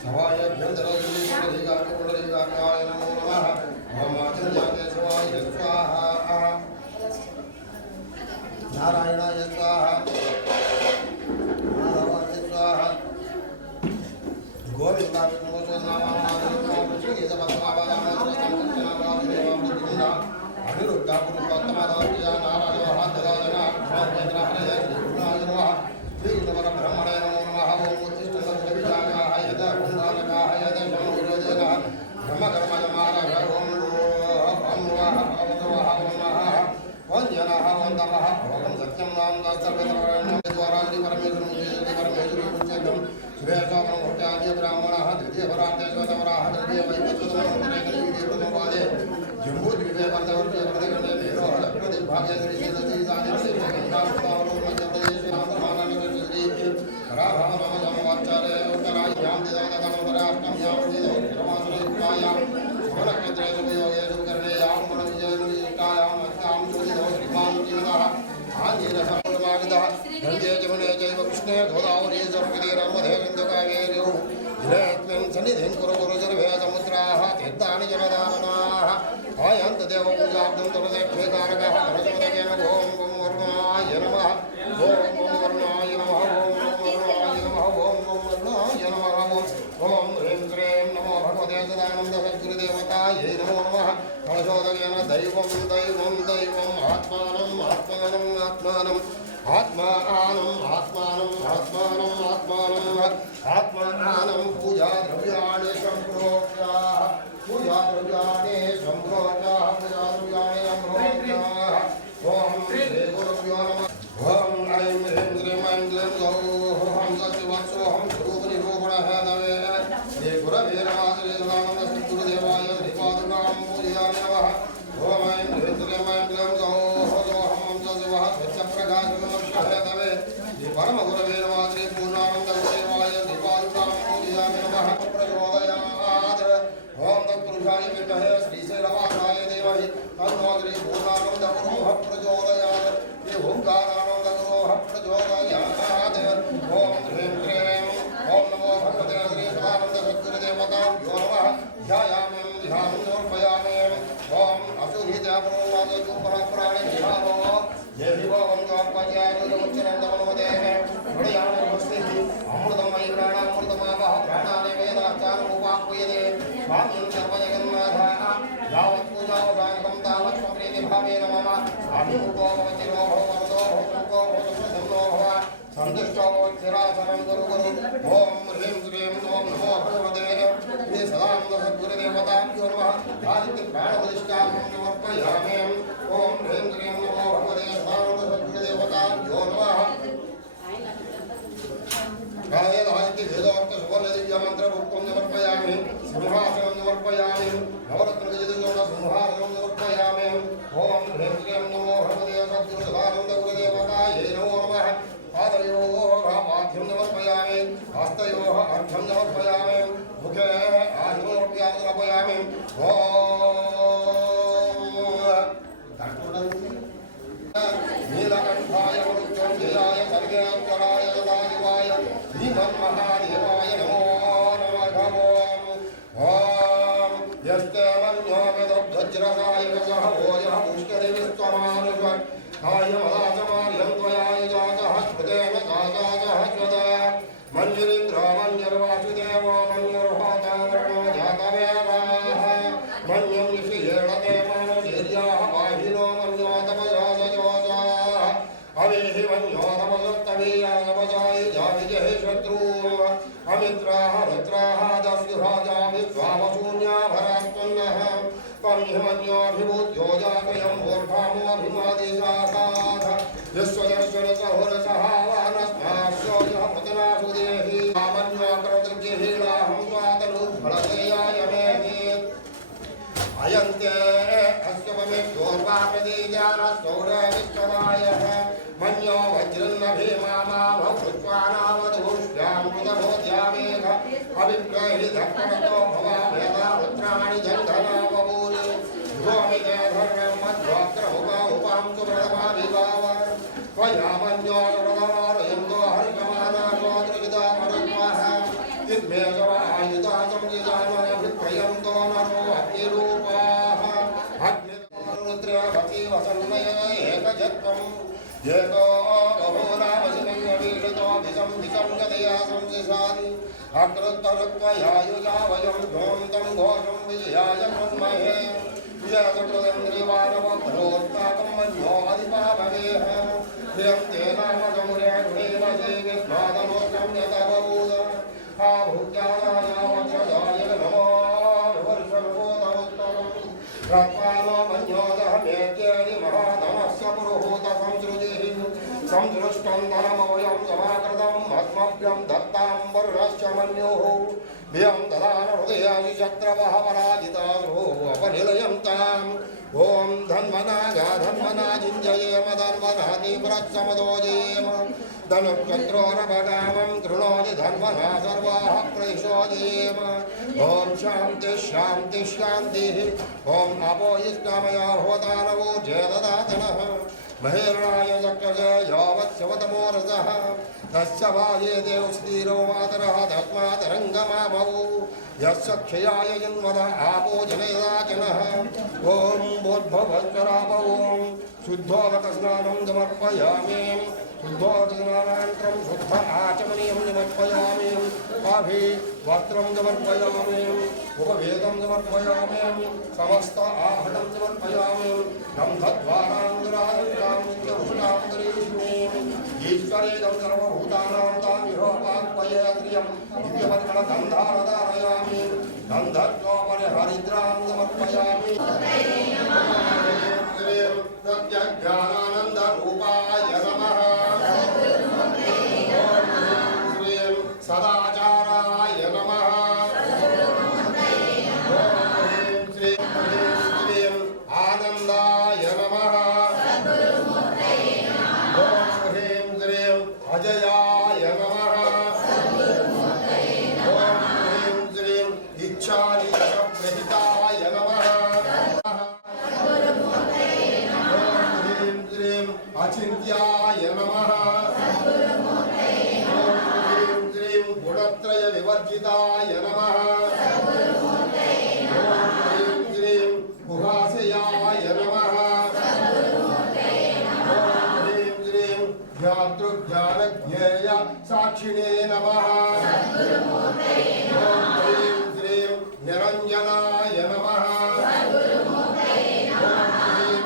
सवायभ्यन्तरलिङ्गाय नमो नमः ओम आचर्याय सवाय स्वाहा नारायणाय स्वाहा माधवाय स्वाहा गोविन्दाय नमो स्वाहा अनिरुद्धा पुरुषोत्तमदाय नारायणाय नारायणाय नमः श्री ब्रह्मणे नमो नमः ओम उत्तिष्ठन्नविजायाय यदा कुण्डालकाय यदा शमोरोजयः ब्रह्मकर्मयमानः ओम वंजनः वन्दवः ओम सत्यं नाम सर्वधर्मण्यं द्वारा श्री परमेश्वरं श्रेष्ठोपम भट्टाद्य ब्राह्मणः द्वितीय परार्थे स्वतमराः तृतीय वैवस्वतमोदे जम्बूद्वीपे वर्धवर्षे वर्धगणे मेरो प्रतिभागे श्रीशैलजी सानिश्री गंगावतावरो मध्यप्रदेशे आंध्रमानगरश्री राभावनमसंवत्सरे उत्तरायां दिदानतमोदराष्टम्यां दिदोत्तरमासुरयुक्तायां सुवर्णक्षेत्रे सुयोगे सुकर्णेयां मनविजयनुयुक्तायां अस्यां सुदिदो श्रीमान् जीवनः आञ्जीरसमुद्रमागतः गङ्गे जमुने चैव कृष्णे गोदावरी सरस्वती नर्मदे सिन्धुकावेर्यो जिलेऽस्मिन् सन्निधिं कुरु गुरुजर्भे समुद्राः तीर्थानि जलदाननाः आयन्त देवपूजाब्दं तुलसेक्षेकारकः परशोदकेन ओं गं वर्णाय नमः ओं गं वर्णाय नमः ओं गं वर्णाय नमः ओं गं वर्णाय नमः ओं ह्रीं श्रीं नमो भगवते सदानन्द सद्गुरुदेवतायै नमो नमः परशोदकेन दैवं दैवं दैवम् आत्मानम् आत्मानम् आत्मानम् आत्मानं आत्मानं आत्मानं आत्मानं आत्मानं पूजा द्रव्याणि सम्प्रोक्ता पूजा द्रव्याणि सम्प्रोक्ता पूजा द्रव्याणि सम्प्रोक्ता ओम श्री गुरुभ्यो नमः ओम ऐं ह्रीं श्रीं ऐं क्लीं गौः हम सत्यवत्सोऽहं स्वरूपनिरूपणः नवे श्री गुरवे नमः श्री सदानन्द सद्गुरुदेवाय श्रीपादुकां पूजयामि नमः ओम ऐं ह्रीं श्रीं ऐं क्लीं गौः सोऽहं सशिवः स्वच्छप्रकाशनमक्षहे परम गुरवे नमः श्री पूर्णानन्ददेवाय श्रीपादुकां पूजयामि नमः प्रचोदयात् ओम तत्पुरुषाय विद्महे श्रीशैलवासाय धीमहि तन्नो श्री पूर्णानन्दगुरोः प्रचोदयात् ये ओंकारानन्दगुरोः प्रचोदयात् ओम ह्रीं क्लीं ओम नमो भगवते श्री सदानन्द सद्गुरुदेवताभ्यो नमः ध्यायामि ध्यानं समर्पयामि ओम असुहितपुरोवादुपः प्राणिधानो ये विभवं द्वापज्यानुमुच्चरन्दमनोदेः हृदयानुस्थिः अमृतमयि प्राणामृतमावः प्राणानि वेदास्तानुवाक्यते स्वामिं सर्वजगन्नाथः यावत् पूजावसानकं तावत् प्रीतिभावेन मम स्वामिमुखो भवतिरो भवतो भवतो भवतो भव सन्तुष्टो चिरासनं गुरु गुरु ओम ह्रीं श्रीं ओम नमो भगवते श्री सदानन्द सद्गुरुदेवताभ्यो नमः आदित्य प्राणप्रतिष्ठां समर्पयामि ओम ह्रीं श्रीं नमो भगवते सदानन्द सद्गुरुदेवताभ्यो नमः आदित्य वेदोक्त सुवर्णदिव्य मन्त्रपुष्पं समर्पयामि सिंहासनं समर्पयामि नवरत्नविजयं सिंहासनं समर्पयामि ओम ह्रीं श्रीं नमो भगवते सद्गुरु सदानन्द गुरुदेवतायै नमो नमः पादयोः पाद्यं समर्पयामि हस्तयोः अर्घ्यं समर्पयामि मुखे आयुर्व्यां समर्पयामि नीलकण्ठाय मृत्युञ्जयाय सर्वेश्वराय सदाशिवाय श्रीमन्महादेवाय नमो नमः ओम यस्ते मन्यो वेदोज्रसाय सह भोजः पुष्करे विश्वमानुष्वन् कायमदासमार्यं त्वयाय जातः स्मृतेन जातः स्वदा मन्युरिन्द्र मन्युर्वासुदेवो मन्युर्होतावरणो जातवेदाः मन्युं निषियेणते मनुधीर्याः वाहिनो मन्योतमजासजोषाः अवेहि मन्योतमसत्तवीयासपजायि जाविजः शत्रून् अमित्राः रुद्राः दस्युभाजा विश्वावशून्या भरास्तुन्नः पन्यमन्योऽभिभूत्यो जातयं मूर्धामोऽभिमादिशाखाः विश्वदर्शनसहोरसहावानस्मास्योऽयः पतनासुदेहि सामन्योऽकरदृग्यहीलाहं स्वातनुफलदेयाय मेहि अयन्ते अस्य ममेभ्योर्वाप्रदीजानस्तौरविश्वदायः मन्यो वज्रन्न भीमामाभवृत्वानावधूष्यामृतभोज्यामेघ अभिप्रहितः भवाभयदा रुद्राणि जन्धना बभूनि ध्वमिते धर्मं मध्वोक्त्रमुपां सुप्रथमाभिभाव त्वयामन्यो सुप्रथमारयन्तो हरिकमानानो दृगिता मरुत्वः इद्मे सवायुध नरो अग्निरूपाः अग्निरुद्रवती वसन्नय एकजत्वम् एको बहूनावसिमन्यवीडितोऽभिसं विसंगतया संसिसानि अकृत्तरुत्वयायुजा वयं ध्वं तं घोषं विजयाय कुर्महे यदुकृतन्द्रिवानवभ्रोत्पाकं मन्यो अधिपाभवेः धियं तेनामगमुर्यागुणेमजे विस्मादनोकं यतबूद आभूत्याय वक्षजाय नमो वर्षभूतमुत्तमम् रत्वानो मन्योदः मेत्येनि महाधमस्य पुरुहूत संसृजिः संसृष्टं धनमवयं समाकृतं अस्मभ्यं दत्तां वरुणश्च मन्युः भियं ददान हृदयानि शत्रवः पराजितासो अपनिलयं ताम् ॐ धन्वनागा धन्वना जिञ्जयेम धन्वनानि प्रत्समदोजेम धनुक्षत्रोरभगामं कृणोति धन्वना सर्वाः प्रदिशोजेम ॐ शान्तिः शान्तिः शान्तिः ॐ अपो इष्टामया होतानवो जयददातनः महेरणाय चक्रजे यावत्स्यवतमोरसः तस्य वाये देवस्तीरो मातरः तस्मातरङ्गमामवो यस्य क्षयाय जन्मनः आपो जनयदाचनः ॐ भूर्भुवस्वराप ॐ शुद्धोदकस्नानं समर्पयामि शुद्धोदकस्नानानन्तरं शुद्ध आचमनीयं समर्पयामि पाभि वस्त्रं समर्पयामि उपवेदं समर्पयामि समस्त आहतं समर्पयामि गन्धद्वारान्तरान्तरान्तरीष्मि ईश्वरेदं सर्वभूतानां तामिहोपात्पयेन्द्रियं दिव्यवर्गणगन्धारधारयामि गन्धद्वापरिहरिद्रां समर्पयामि सत्यज्ञानानन्दरूपाय नमः सदाचाराय नमः आनन्दाय नमः ह्रीं श्रीं अजयाय नमः ह्रीं श्रीं इच्छानिशप्रहिताय नमः ह्रीं श्रीं अचिन्त्याय नमः गुणत्रय विवर्जिताय नमः ह्रीं श्रीं गुहाशयाय नमः ह्रीं श्रीं ज्ञातृज्ञानज्ञेय साक्षिणे नमः ह्रीं श्रीं निरञ्जनाय नमः ह्रीं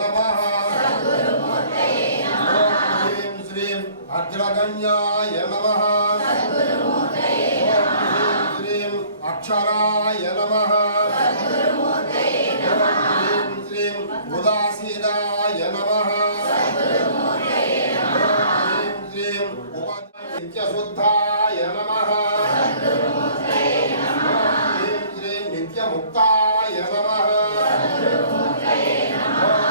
नमः ह्रीं श्रीं अग्रगण्याय नमः अक्षराय नमः ह्रीं श्रीं उदासीनाय नमः ह्रीं श्रीं नित्यशुद्धाय नमः ह्रीं श्रीं नित्यमुक्ताय नमः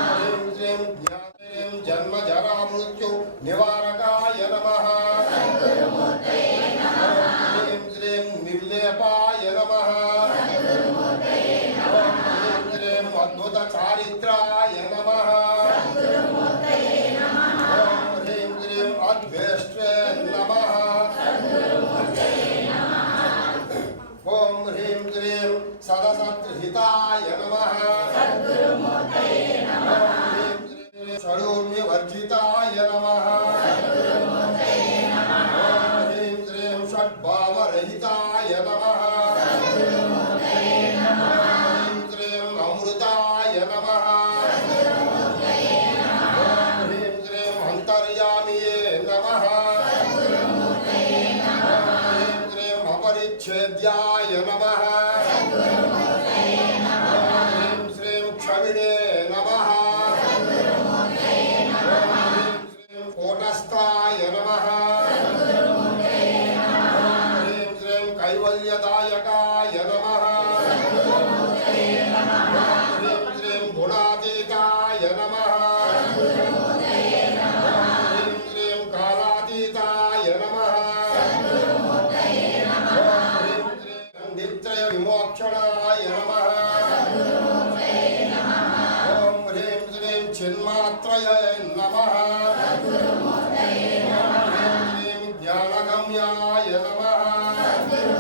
ह्रीं श्रीं ज्ञानेन जन्म जरा मृत्यु निवारकाय नमः ह्रीं श्रीं निर्लेपाय नमः ह्रीं श्रीं अद्भुत चारित्राय नमः ह्रीं श्रीं अद्वेष्ट्रे नमः ॐ ह्रीं श्रीं सदसत्हिताय नमः ह्रीं श्रीं षडूर्मिवर्जिताय नमः ह्रीं श्रीं षड्भावरहिताय नमः ह्रीं श्रीं अमृताय नमः ह्रीं श्रीं अन्तर्यामिये नमः ह्रीं श्रीं अपरिच्छेद्याय नमः ह्रीं श्रीं क्षमिणे नमः ह्रीं श्रीं कोटस्थाय नमः ह्रीं श्रीं कैवल्यदायकाय नमः ह्रीं श्रीं गुणातीताय नमः ह्रीं श्रीं कालातीताय नमः ह्रीं श्रीं नित्रय विमोक्षणाय नमः ॐ ह्रीं श्रीं चिन्मात्रय नमः ह्रीं श्रीं ज्ञानगम्याय नमः ह्रीं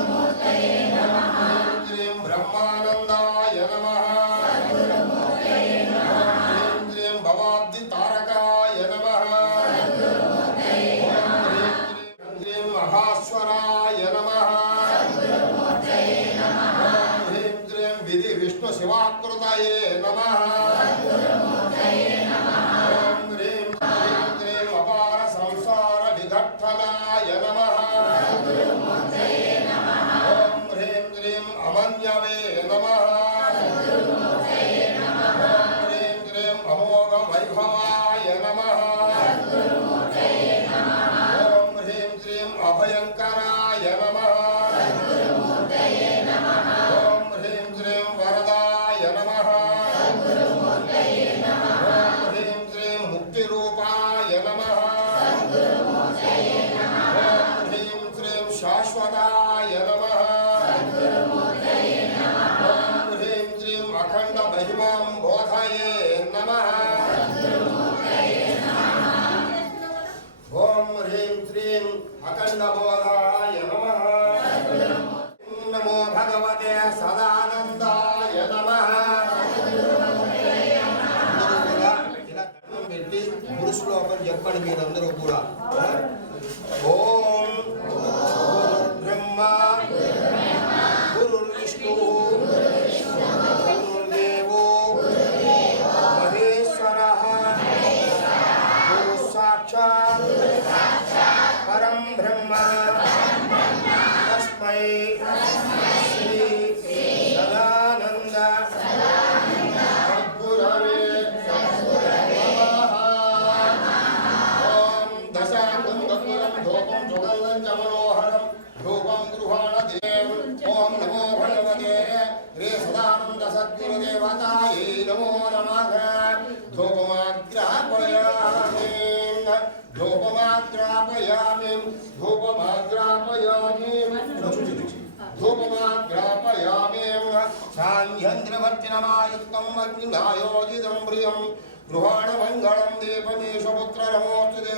श्रीं ब्रह्मानन्दाय महेश्वराय नमः ओम ह्रीं श्रीं विधि विष्णु शिवाकृतये नमः ओम ह्रीं श्रीं अपार संसार विघट्टनाय नमः ओम ह्रीं श्रीं अमन्यवे नमः ओम ह्रीं श्रीं अमोघ वैभवाय नमः ओम ह्रीं श्रीं अभयंकराय नमः ओम ह्रीं श्रीं वरदाय नमः ओम ह्रीं श्रीं मुक्तिरूपाय नमः ओम ह्रीं श्रीं शाश्वताय नमः ओम ह्रीं श्रीं अखंड महिमां बोधये नमः ओम ह्रीं श्रीं अखंड बोधाय नमः नमो भगवते सदानंदाय नमः ఇలా దండం పెట్టి గురు శ్లోకం చెప్పండి మీరందరూ కూడా ఓం బ్రహ్మ గురు విష్ణు గురుదేవో మహేశ్వరః గురు సాక్షాత్ परम ब्रह्म तस्मै श्री सदानंद सद्गुरवे नमः ओम दशाकुंडकुलं धूपं सुगन्धं च मनोहरं धूपं गृहाणदेव ओम नमो भगवते श्री सदानंद सद्गुरुदेवतायै नमो नमः धूपमाग्रापयामि धूपमाग्रापयामि धूपमाग्रापयामि सान्ध्यन्द्रवर्तिनमायुक्तं अग्निनायोजितं प्रियं गृहाणमङ्गलं दीपमेशपुत्र नमोऽस्तुते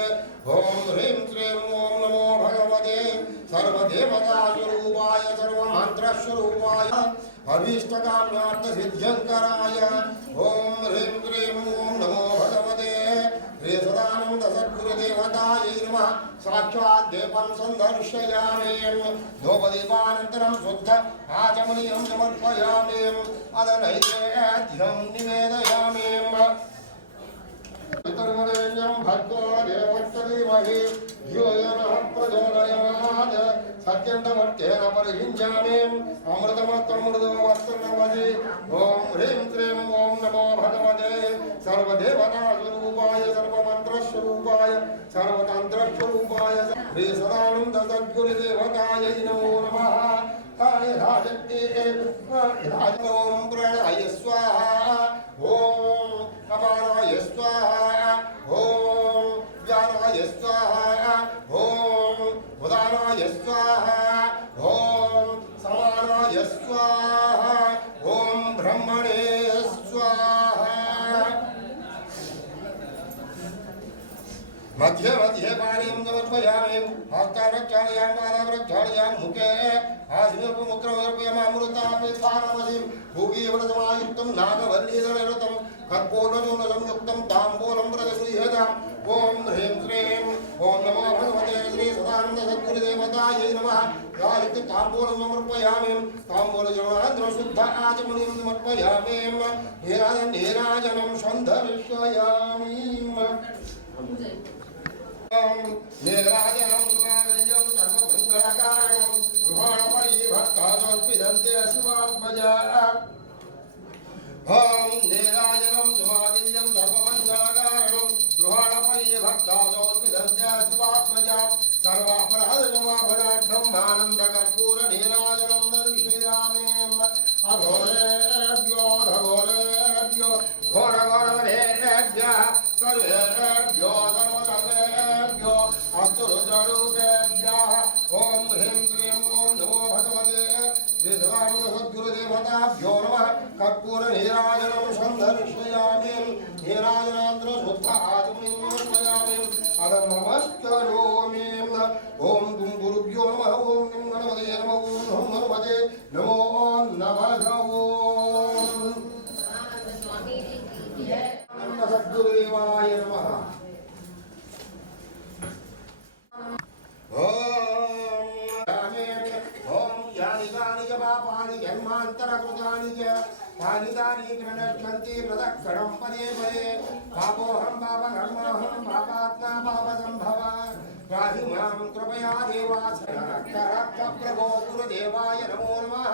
ॐ ह्रीं श्रीं ॐ नमो भगवते सर्वदेवतास्वरूपाय सर्वमन्त्रस्वरूपाय अभीष्टकाम्यार्थसिद्ध्यङ्कराय ॐ ह्रीं श्रीं ॐ नमो भगवते श्री सदानंद सद्गुरुदेवतायै नमः साक्षात् दीपं सन्दर्शयामि धूपदीपानन्तरं शुद्ध आचमनीयं समर्पयामि अदनैवेद्यं निवेदयामि पितर्वरेण्यं भर्गो देवस्य धीमहि धियो यो नः प्रचोदयात् सत्यन्तमर्त्येन परियुञ्जामि अमृतमत्वमृतो वस्तुनमसि ॐ ह्रीं श्रीं ॐ नमो भगवते सर्वदेवतास्वरूपाय सर्वमन्त्रस्वरूपाय सर्वतन्त्रस्वरूपाय श्री सदानन्द सद्गुरुदेवतायै नमो नमः यथाशक्ति ॐ प्रणय स्वाहा ॐ अपाराय स्वाहा ॐ ज्ञानाय स्वाहा ॐ उदानाय स्वाहा ॐ समानाय स्वाहा ॐ ब्रह्मणे स्वाहा मध्ये मध्ये पानीं समर्पयामि हस्तावृक्षालयां पादावृक्षालयां मुखे आसिनोपमुद्रमर्पयमामृतापिधानमसिं भूगीवलसमायुक्तं नागवल्लीधरनिरतं कर्पूरचूर्णसंयुक्तं ताम्बूलं प्रदशुह्यताम् ॐ ह्रीं श्रीं ॐ नमो भगवते श्री सदानन्द सद्गुरुदेवतायै नमः यायति ताम्बूलं समर्पयामि ताम्बूलजलाद्रशुद्ध आचमनीं समर्पयामि नीराजनं सन्धर्षयामि नीराजनं सुराजयं सर्वमङ्गलकारणं गृहाणपरिभक्तादोऽर्पिदन्ते शिवात्मजा ॐ नीराजनं सुमादिल्यं सर्वमङ्गलकारणं गृहाणपरिभक्तादोऽर्पिदन्ते शिवात्मजा सर्वापराधजमाभरा ब्रह्मानन्दकर्पूरनीराजनं दर्शयामि अघोरेभ्यो घोरेभ्यो घोरघोरवरेभ्यः सर्वेभ्यो सर्वतमेभ्यो अस्तु रुद्ररूपेभ्यः ॐ ह्रीं श्रीं ॐ नमो भगवते श्री सदानन्द सद्गुरुदेवताभ्यो नमः कर्पूरनीराजनं सन्दर्शयामि नीराजनान्द्रशुद्ध आचमनीं समर्पयामि अथ नमस्करोमि ॐ गुं गुरुभ्यो नमः ॐ गुं गणपतये नमः ॐ हनुमते नमो नमः सद्गुरुदेवाय नमः। जन्मानि जन्मान्तरकृतानि च तानि तानि प्रणश्यन्ति प्रदक्षिणं पदे पदे पापोऽहं पापकर्माहं पापात्मा पापसम्भवा पाहि मां कृपया देवासरक्ष प्रभो गुरुदेवाय नमो नमः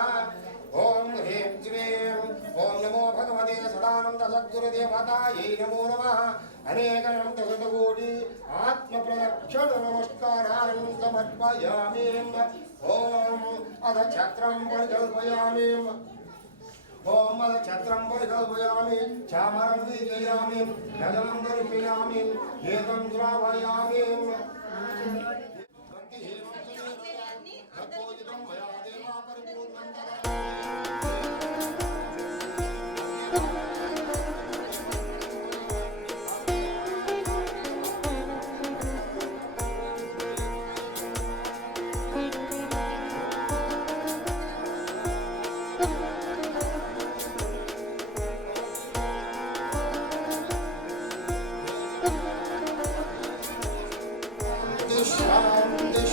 ओम ह्रीं श्रीं ओम नमो भगवते सदानंद सद्गुरुदेवतायै नमो नमः अनेकशतकोटि आत्मप्रदक्षिण नमस्कारान् समर्पयामि ओम अध छत्रं परिकल्पयामि ओम अध छत्रं परिकल्पयामि चामरं वीजयामि जलं दर्शयामि एतं श्रावयामि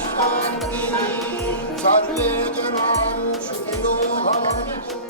शांति सर्वे जनाः सुखिनो भवन्तु।